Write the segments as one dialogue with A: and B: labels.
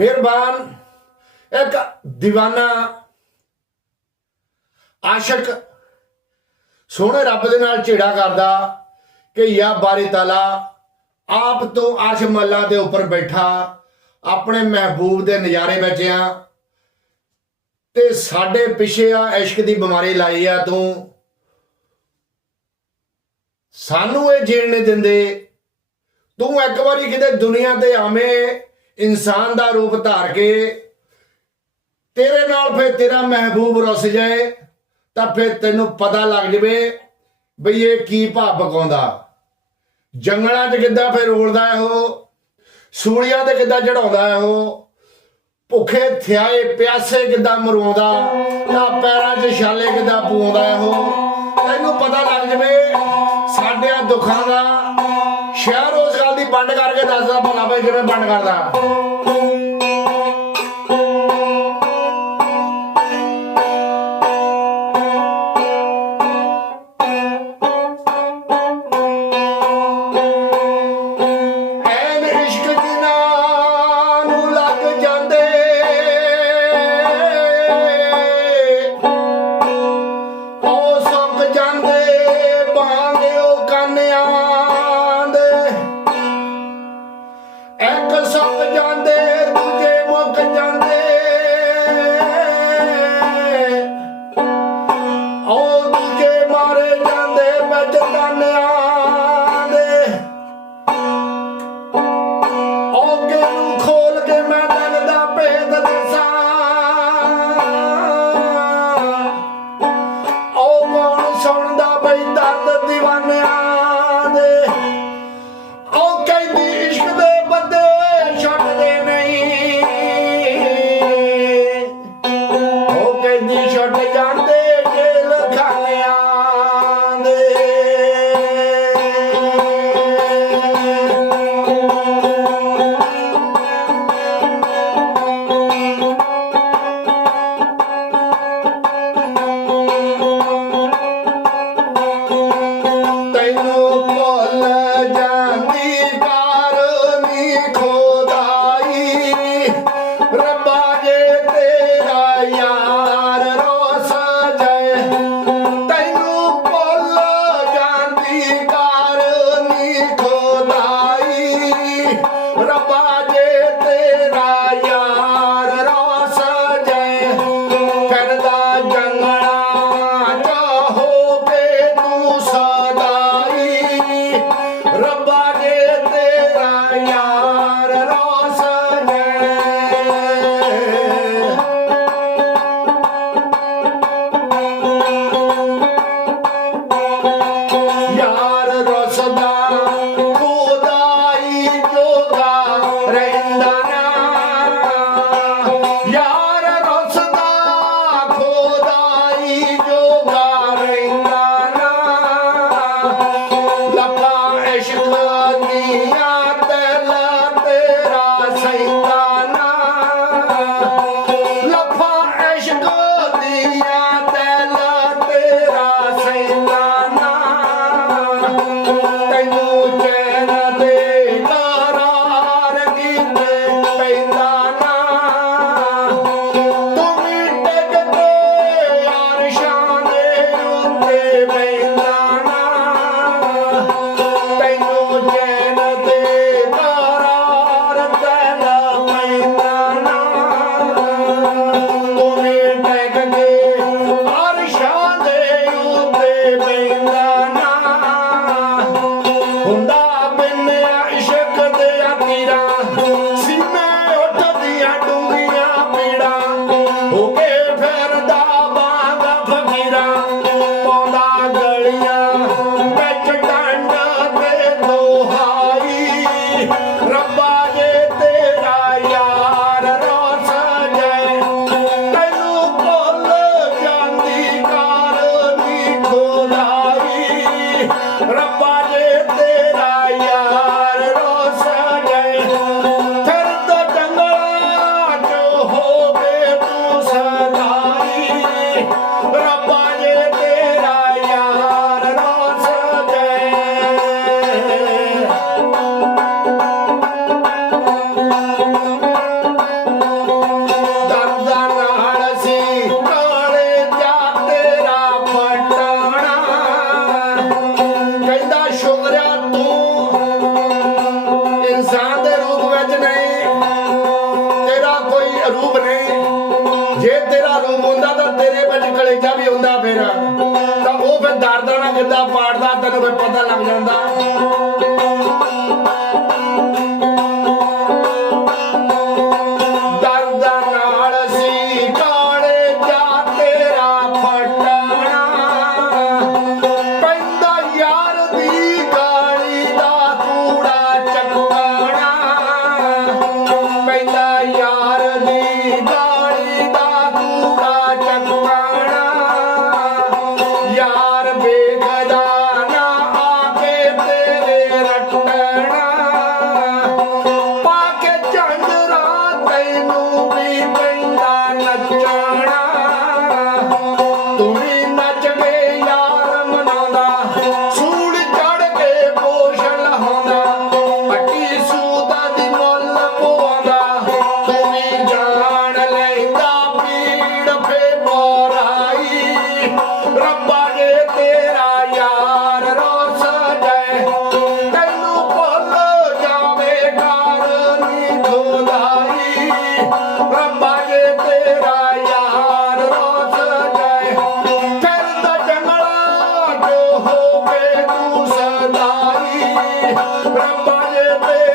A: ਮਿਹਰਬਾਨ। ਇੱਕ دیਵਾਨਾ ਆਸ਼ਕ ਸੋਹਣੇ ਰੱਬ ਦੇ ਨਾਲ ਝੇੜਾ ਕਰਦਾ ਕਿ ਯਾ ਬਾਰੀ ਤਾਲਾ ਆਪ ਤੋਂ ਅਰਸ਼ ਮੱਲਾ ਦੇ ਉੱਪਰ ਬੈਠਾ, ਆਪਣੇ ਮਹਿਬੂਬ ਦੇ ਨਜ਼ਾਰੇ ਵਿੱਚ ਆ ਤੇ ਸਾਡੇ ਪਿੱਛੇ ਆ ਇਸ਼ਕ ਦੀ ਬਿਮਾਰੀ ਲਾਈ ਆ ਤੂੰ। ਸਾਨੂੰ ਇਹ ਜੀਣ ਨਹੀਂ ਦਿੰਦੇ। ਤੂੰ ਇੱਕ ਵਾਰੀ ਕਿਤੇ ਦੁਨੀਆ ਤੇ ਆਵੇਂ ਇਨਸਾਨ ਦਾ ਰੂਪ ਧਾਰ ਕੇ ਤੇਰੇ ਨਾਲ ਫਿਰ ਤੇਰਾ ਮਹਿਬੂਬ ਰਸ ਜਾਏ, ਤਾਂ ਫਿਰ ਤੈਨੂੰ ਪਤਾ ਲੱਗ ਜਵੇ ਬਈ ਇਹ ਕੀ ਭਾਵ ਪਕਾਉਂਦਾ। ਜੰਗਲਾਂ 'ਚ ਕਿੱਦਾਂ ਫਿਰ ਰੋਲਦਾ ਹੈ ਉਹ ਸੂਲੀਆਂ ਤੇ ਕਿੱਦਾਂ ਚੜਾਉਂਦਾ ਹੈ ਉਹ ਭੁੱਖੇ ਥਿਆਏ ਪਿਆਸੇ ਕਿੱਦਾਂ ਮਰਵਾਉਂਦਾ, ਨਾ ਪੈਰਾਂ 'ਚ ਛਾਲੇ ਕਿੱਦਾਂ ਪੂਉਂਦਾ ਹੈ ਉਹ ਤੈਨੂੰ ਪਤਾ ਲੱਗ ਜਵੇ ਸਾਡਿਆਂ ਦੁੱਖਾਂ ਦਾ ਸ਼ਹਿਰ ਉਸ ਵੰਡ ਕਰਕੇ ਦੱਸਦਾ ਭਲਾ ਬਈ ਕਿਵੇਂ ਵੰਡ ਕਰਦਾ। Sadar. ਵਿੱਚ ਨਹੀਂ। ਤੇਰਾ ਕੋਈ ਰੂਪ ਨਹੀਂ। ਜੇ ਤੇਰਾ ਰੂਪ ਹੁੰਦਾ ਤਾਂ ਤੇਰੇ ਵਿੱਚ ਕਲੇਜਾ ਵੀ ਹੁੰਦਾ ਫਿਰ। ਤਾਂ ਉਹ ਫਿਰ ਦਰਦਾਂ ਨਾਲ ਕਿੱਦਾਂ ਪਾੜਦਾ, ਤੈਨੂੰ ਫਿਰ ਪਤਾ ਲੱਗ ਜਾਂਦਾ। ਰੱਬਾ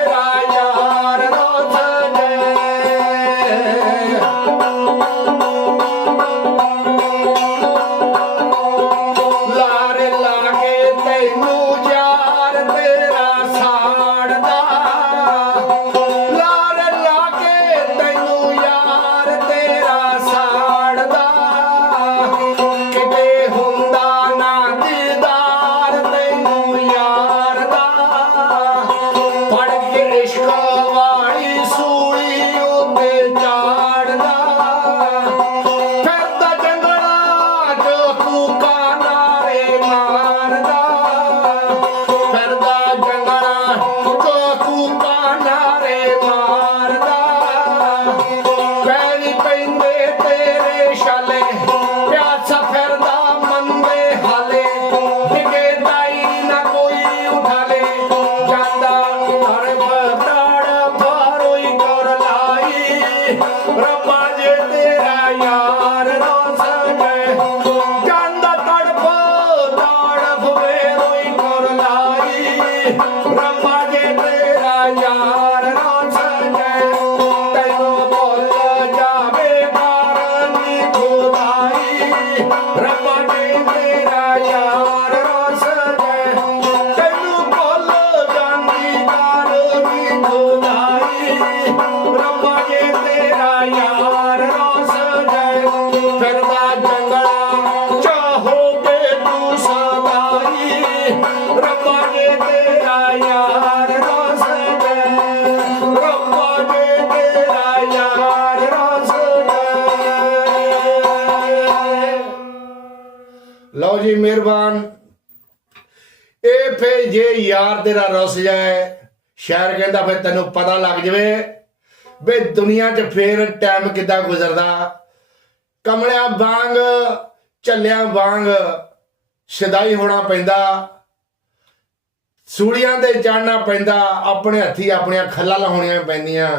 A: ਜੀ ਮਿਹਰਬਾਨ। ਇਹ ਫੇ ਜੇ ਯਾਰ ਤੇਰਾ ਰੁੱਸ ਜਾਏ ਸ਼ਾਇਰ ਕਹਿੰਦਾ ਫੇ ਤੈਨੂੰ ਪਤਾ ਲੱਗ ਜਵੇ ਵੇ ਦੁਨੀਆ 'ਚ ਫੇਰ ਟਾਈਮ ਕਿੱਦਾਂ ਗੁਜ਼ਰਦਾ। ਕਮਲਿਆਂ ਵਾਂਗ, ਝੱਲਿਆਂ ਵਾਂਗ ਸ਼ਦਾਈ ਹੋਣਾ ਪੈਂਦਾ। ਸੂੜੀਆਂ ਤੇ ਚੜਨਾ ਪੈਂਦਾ, ਆਪਣੇ ਹੱਥੀ ਆਪਣੀਆਂ ਖੱਲਾਂ ਲਾਉਣੀਆਂ ਪੈਂਦੀਆਂ।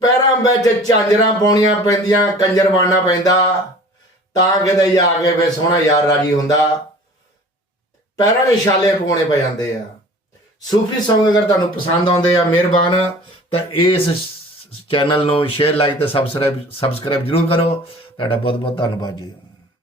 A: ਪੈਰਾਂ ਵਿੱਚ ਝਾਂਜਰਾਂ ਪਾਉਣੀਆਂ ਪੈਂਦੀਆਂ, ਕੰਜਰ ਬਣਨਾ ਪੈਂਦਾ। ਤਾਂ ਕਿਤੇ ਜਾ ਕੇ ਫੇ ਸੋਹਣਾ ਯਾਰ ਰਾਜੀ ਹੁੰਦਾ। ਪੈਰਾਂ ਦੇ ਛਾਲੇ ਪਵਾਉਣੇ ਪੈ ਜਾਂਦੇ ਆ। ਸੂਫੀ Song ਅਗਰ ਤੁਹਾਨੂੰ ਪਸੰਦ ਆਉਂਦੇ ਆ, ਮਿਹਰਬਾਨ, ਤਾਂ ਇਸ ਚੈਨਲ ਨੂੰ ਸ਼ੇਅਰ ਲਾਈਕ ਤੇ ਸਬਸਕ੍ਰਾਈਬ ਸਬਸਕ੍ਰਾਈਬ ਜਰੂਰ ਕਰੋ। ਤੁਹਾਡਾ ਬਹੁਤ ਬਹੁਤ ਧੰਨਵਾਦ ਜੀ।